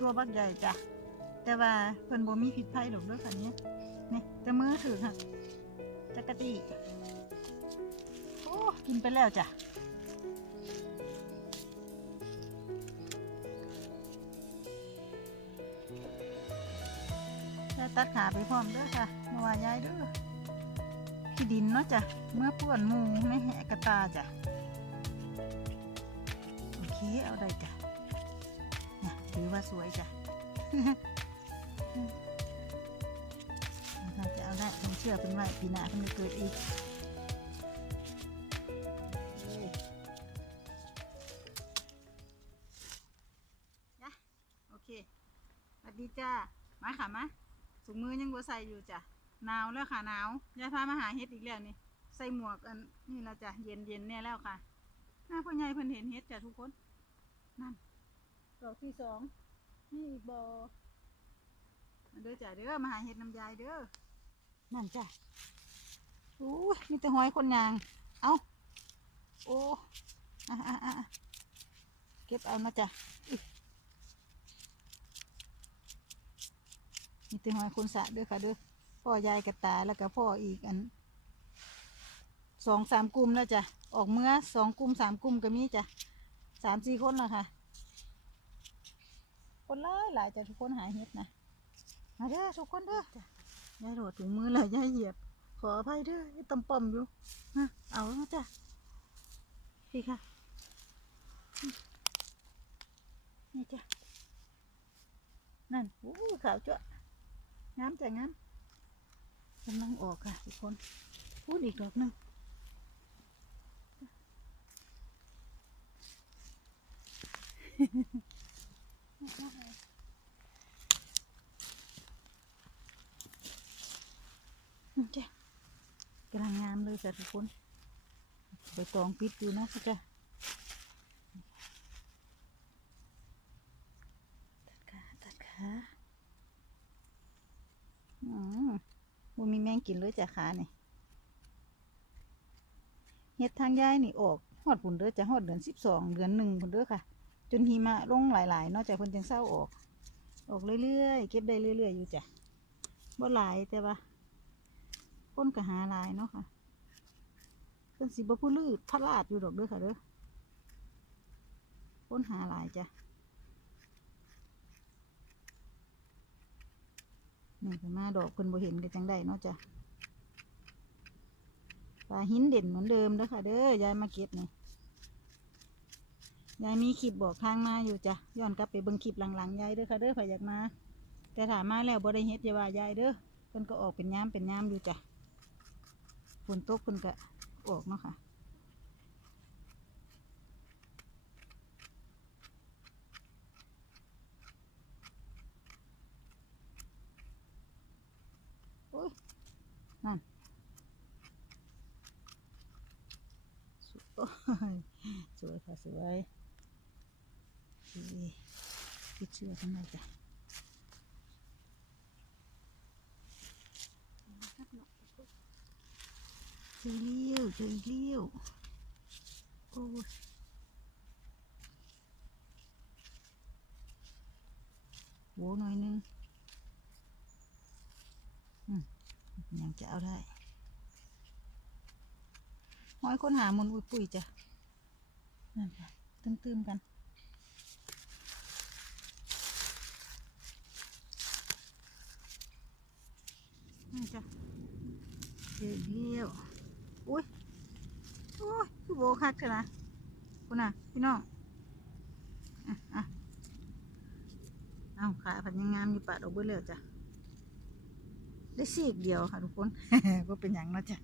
ตัวบักใหญ่จ้ะ แต่ว่าเพิ่นบ่มีพิษภัยดอกด้อค่ะเนี้ยนี่แต่มือถือค่ะจักรตีโอ้กินไปแล้วจ้ะจะตัดขาไปพร้อมเด้อค่ะมื่อวายายเด้อขี้ดินเนาะจ้ะ เมื่อป่วนมูไม่แหกกระตาจ้ะ โอเค เอาได้จ้ะ ถือว่าสวยจ้ะถ้าจะเอาได้ต้องเชื่อเป็นไว้ปีหน้าเพิ่นจะเกิดอีกจ้ะโอเคสวัสดีจ้ามาค่ะมาถุงมือยังบ่ใส่อยู่จ้ะหนาวแล้วค่ะหนาวยายพามาหาเฮ็ดอีกแล้วนี่ ใส่หมวกอันนี่แล้วจ้ะเย็นเย็นแน่แล้วค่ะหน้าพ่อใหญ่เพิ่นเห็นเฮ็ดจ้ะทุกคนนั่น ดอกที่สองนี่อีกบอมาเด้อจ้ะเด้อมาหาเฮ็ดน้ำยายเด้อนั่นจ้ะโอ้ยมีแต่หอยคนยาง เอาโอ้อะอะอะเก็บเอานะจ้ะมีแต่หอยคนสะเด้อค่ะเด้อพ่อยายกับตาแล้วก็พ่ออีกอันสองสามกลุ่มแล้วจ้ะออกเมื่อสองกลุ่มสามกลุ่มก็มีจ้ะสามสี่คนแล้วค่ะ คนหลายหลายจะทุกคนหาเห็ดนะมาเด้อทุกคนเด้อยายโดดถุงมือเลยยายเหยียบ ขออภัยเด้อไอ้ตำปอมอยู่ฮะเอาแล้วจ้ะพี่ค่ะนี่จ้ะนั่นโอ้ขาวจ้ะงามจ้ะงามกำลังออกค่ะทุกคนพูดอีกดอกหนึ่ง จ้ะกำลังงามเลยจ้ะทุกคนใบตองปิดอยู่นะจ้ะตัดขาตัดขาอืมมันมีแมงกินเลยจ้ะขานี่เฮ็ดทางยายนี่ออกฮอดพุ่นเด้อจะฮอดเดือนสิบสองเดือนหนึ่งพุ่นเด้อค่ะ จนหิมะลงหลายๆนอกจากเพิ่นจังเศร้าออก ออกเรื่อยๆเก็บได้เรื่อยๆอยู่จ้ะบ่หลายแต่ว่าคนก็หาหลายเนาะค่ะเพิ่นสิบ่ผู้ลืดพลาดอยู่ดอกเด้อค่ะเด้อคนหาหลายจ้ะนี่ก็มาดอกเพิ่นบ่เห็นก็จังได้เนาะจ้ะปลาหินเด่นเหมือนเดิมเด้อค่ะเด้อยายมาเก็บนี่ ยายมีคลิปบอกทางมาอยู่จ้ะย้อนกลับไปเบิ่งคลิปหลังๆยายเด้อค่ะเด้อใครอยากมา แต่ถามมาแล้วบ่ได้เฮ็ดอย่าว่ายายเด้อเพิ่นก็ออกเป็นยามเป็นยามอยู่จ้ะฝนตกเพิ่นก็ออกเนาะค่ะโอ้ยนั่นสวยสวยค่ะสวย นี่ปิดเชือกข้างในจ้ะเจอเลี้ยวเจอเลี้ยวโอ้ยโหหน่อยนึงยังจะเอาได้ห้อยคนหามุนอุ้ยปุ้ยจ้ะนั่นค่ะตื้มๆกันจ้ะ เดียวอุ้ยโอ้ยคือโบคักใช่ไหมคุณน่ะ พี่น้องอะอะเอาขาผันยังงามอยู่ปะดอกเบื้อเลยจ้ะได้สีกเดียวค่ะทุกคนก็เป็นอย่างนาะจ้ะ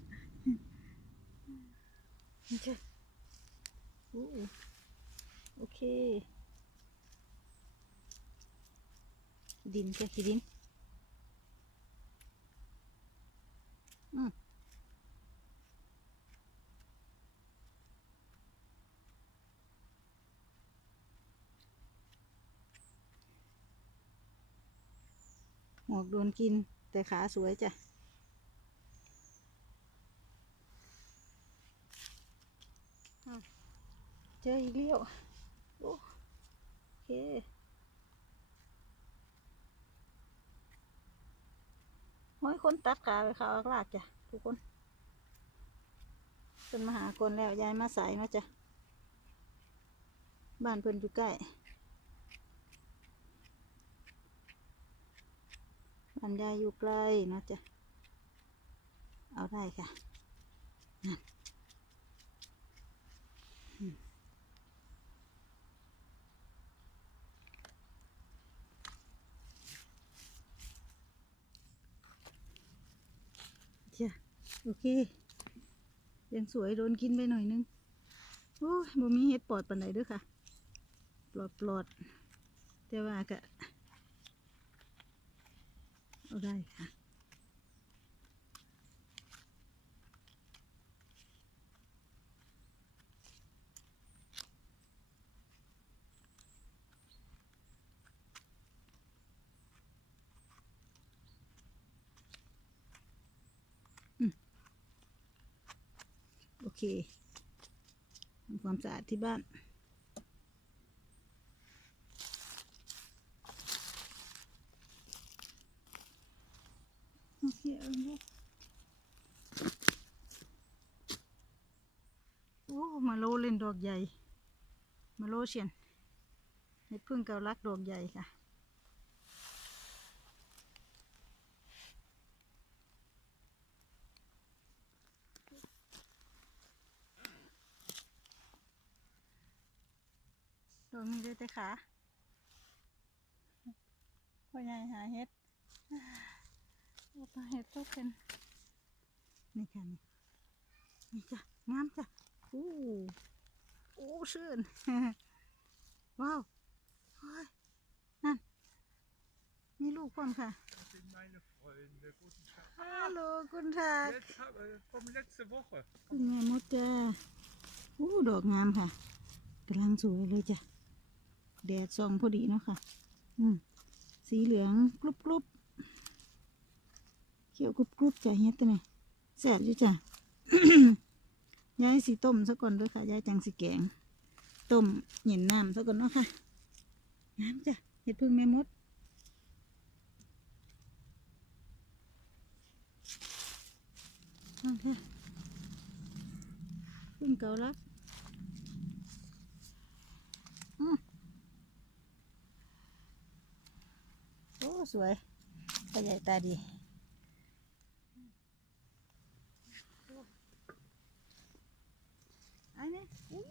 นี่จ้ะโอ้โอเค ดินจ้ะขี้ดิน อืม วกโดนกิน แต่ขาสวยจ้ะ เจออีกเลี้ยว โอเคห้อยคนตัดขาไปขาวลากจ้ะ ทุกคนเป็นมหาคนแล้วยายมาสายนาะจ้ะ บ้านเพิ่นอยู่ใกล้ บ้านยาอยู่ใกล้เนาะจ้ะ เอาได้ค่ะนั่นจ้ะโอเค ยังสวยโดนกินไปหน่อยนึง โอ้บ่มีเห็ดปลอดปานใดเด้วยค่ะ ปลอดปลอดแต่ว่าก็าได้ค่ะโอเคทำความสะอาดที่บ้าน โอเคเอาเลยโอ้ มาโลเล่น ดอกใหญ่มาโลเชียนเห็ดพึ่งเกาลักดอกใหญ่ค่ะ ดอกนี้ด้แต่ขาพ่อใหญ่หาเห็ดเอาไปเห็ดทุกกันนี่ค่ะนี่นี่จ้ะงามจ้ะ ชื่น ว้าวเฮ้ยนั่นมีลูกพร้อมค่ะ Das sind meine Freunde. Guten Tag. ฮัลโหลคุณทาก Jetzt hab, äh, vom letzte Woche. คุณแม่มดจ้าโอ้ดอกงามค่ะกำลังสวยเลยจ้ะ แดดส่องพอดีเนาะค่ะ อืม สีเหลืองกรุบกรุบเขียวกรุบกรุบจ้ะเฮ็ดตัวไหมแซ่บอยู่จ้ะยายสีต้มซะก่อนด้วยค่ะ ยายจังสีแกง ต้มเหย็นน้ำซะก่อนเนาะค่ะน้ำจ้ะเห็ดพึ่งแม่มดนั่นค่ะพึ่งเกาลักอืมโอ้ สวยตาใหญ่ตาดี ไอ้เนี่ยอุ้ย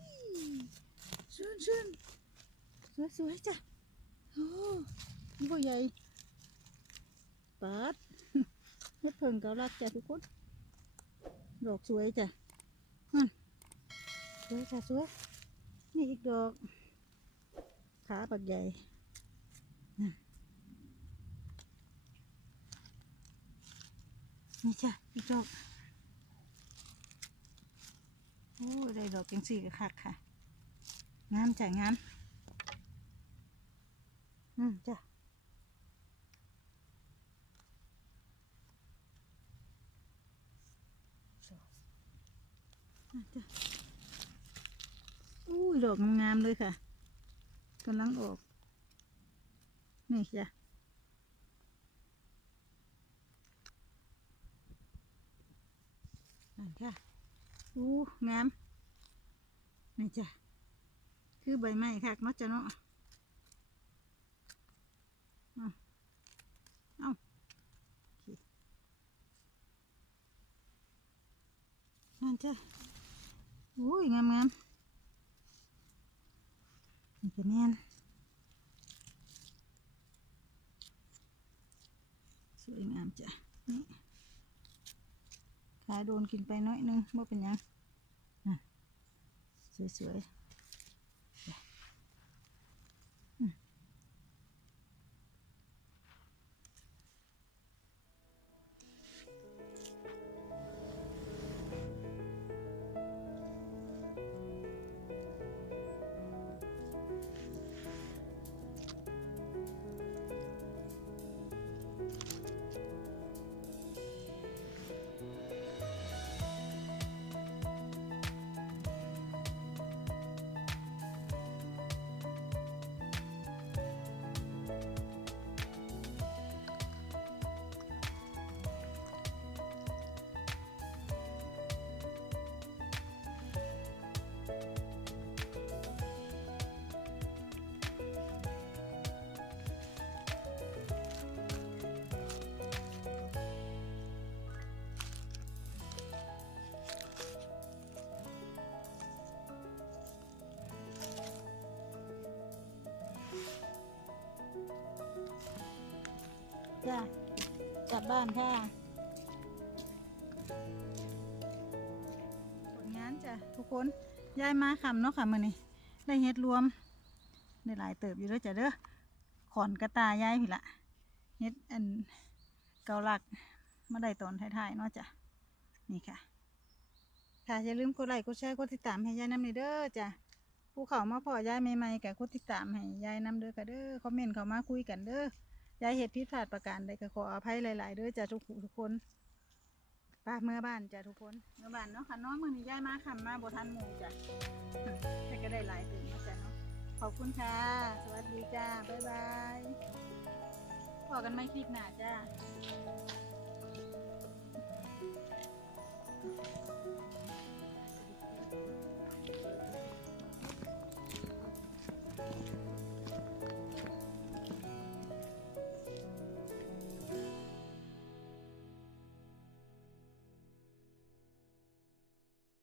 ชื่ นชื่นสวยสวยจ้ะโอ้นี่ใหญ่ปัดเฮ็ดเพิ่งกาลักจ้ะทุกคน ดอกสวยจ้ะนั่นสวยจ้ะสวยนี่อีกดอก ขาปักใหญ่นี่จ้ะอีกดอกโอ้ได้ดอกจังสี่ก็คักค่ะ งามจ้ะงามอืมจ้ะอะจ้ะอุ้ยดอกงามเลยค่ะกำลังออก นี่จ้ะนั่นค่ะอู้งาม นี่จ้ะ คือใบไม้คักเนาะจ้ะเนาะเอาเอานั่นจ้ะอุ้ยงามงามนี่ก็แม่นสวยงามจ้ะนี่ขาโดนกินไปน้อยนึงไม่เป็นยังน่ะสวยๆ จ้ะกลับบ้านค่ะผลงานจ้ะทุกคนยายมาคำเนาะค่ะมื้อนี้ได้เฮ็ดรวมได้หลายเติบอยู่เด้อจ้ะเด้อขอนกระตายายพี่ละเฮ็ดอันเกาลักมาได้ตอนท้ายๆเนาะจ้ะนี่ค่ะ ค่ะอย่าลืมกดไลค์กดแชร์กดติดตามให้ยายน้ำนี่เด้อจ้ะผู้เขามาพอยายใหม่ๆกับกดติดตามให้ยายน้ำเด้อค่ะเด้อคอมเมนต์เขามาคุยกันเด้อ ยายเห็ดพิษพลาดประการใดก็ขออภัยหลาย ๆ ด้วยจ้ะทุกทุกคนป้าเมื่อบ้านจ้ะทุกคนเมื่อบ้านเนาะค่ะน้องเมือนี้ย้ายมาค่ะมาบทันหมูจ้ะแต่ก็ได้หลายตื่นมาจ้ะเนาะขอบคุณค่ะ สวัสดีจ้าบ๊ายบายพอกันไม่คลิปหนาจ้า